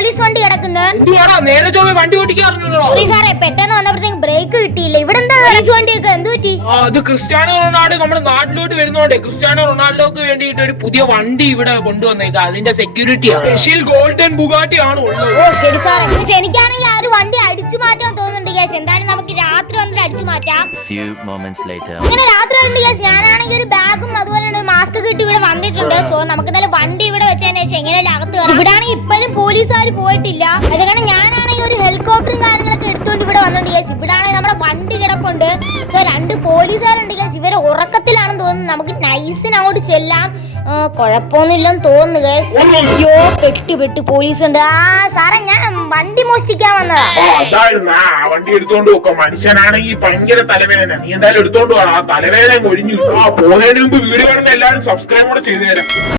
Police വണ്ടി കിടക്കുന്നത്. വണ്ടി ഓടിക്കാറുണ്ടോ സാറേ? പെട്ടെന്ന് വന്നപ്പോഴത്തേക്ക് ബ്രേക്ക് കിട്ടിയില്ല. ഇവിടെ എന്താ പോലീസ് വണ്ടിയൊക്കെ എന്ത് പറ്റി? അത് ക്രിസ്ത്യാനോ റൊണാൾഡോ നമ്മുടെ നാട്ടിലോട്ട് വരുന്നോണ്ടേ ക്രിസ്ത്യാനോ റൊണാൾഡോക്ക് വേണ്ടിയിട്ട് ഒരു പുതിയ വണ്ടി ഇവിടെ കൊണ്ടുവന്നേക്കാം. അതിന്റെ സെക്യൂരിറ്റി സ്പെഷ്യൽ ഗോൾഡൻ ബുഗാട്ടി ആണ് ഉള്ളത്. ഓ ശരി സാറേ. എനിക്കാണെങ്കിൽ ആ ഒരു വണ്ടി അടിച്ചു മാറ്റാൻ തോന്നുന്നുണ്ട് ഗ്യാസ്. എന്തായാലും നമുക്ക് രാത്രി വന്നിട്ട് അടിച്ചു മാറ്റാം. ഇങ്ങനെ രാത്രി വന്നിട്ട് ഗ്യാസ് ഞാനാണെങ്കിൽ ഒരു ബാഗും അതുപോലെ ഒരു മാസ്ക് കിട്ടി ഇവിടെ വന്നിട്ടുണ്ട്. സോ നമുക്ക് എന്തായാലും വണ്ടി ഇവിടെ വെച്ചതിന് ശേഷം എങ്ങനെയല്ലേ അകത്ത് കയറാം. ഇവിടെ ആണെങ്കിൽ ഇപ്പോഴും പോലീസുകാർ പോയിട്ടില്ല. അതുകൊണ്ട് ഞാനാണെങ്കിൽ ഒരു ഹെലികോപ്റ്ററും കാര്യങ്ങളൊക്കെ എടുത്തുകൊണ്ട് ഇവിടെ വന്നിട്ടുണ്ട് ഗ്യാസ്. ഇവിടെ ആണെങ്കിൽ നമ്മുടെ വണ്ടി കിടപ്പുണ്ട്. സോ 2 പോലീസുകാരുണ്ട് ഗ്യാസ്. ഇവര് ഉറക്കത്തിലാണെന്ന് തോന്നുന്നു. നമുക്ക് നൈസിന് അങ്ങോട്ട് ചെല്ലാം. കുഴപ്പമൊന്നുമില്ലെന്ന് തോന്നുന്നു ഗ്യാസ്. അയ്യോ പെട്ടി പോലീസ് ഉണ്ട്. ആ സാറേ ഞാൻ വണ്ടി മോഷ്ടിക്കാൻ വന്നതാ. വണ്ടി എടുത്തോണ്ട് പോക്കാം. മനുഷ്യനാണെങ്കിൽ ഭയങ്കര തലവേദന. നീ എന്തായാലും എടുത്തോണ്ട് പോകാം. ആ തലവേദന ഒഴിഞ്ഞു. പോകുന്നതിന് മുമ്പ് വീഡിയോ കാണുന്ന എല്ലാവരും സബ്സ്ക്രൈബ് കൂടെ ചെയ്തു തരാം.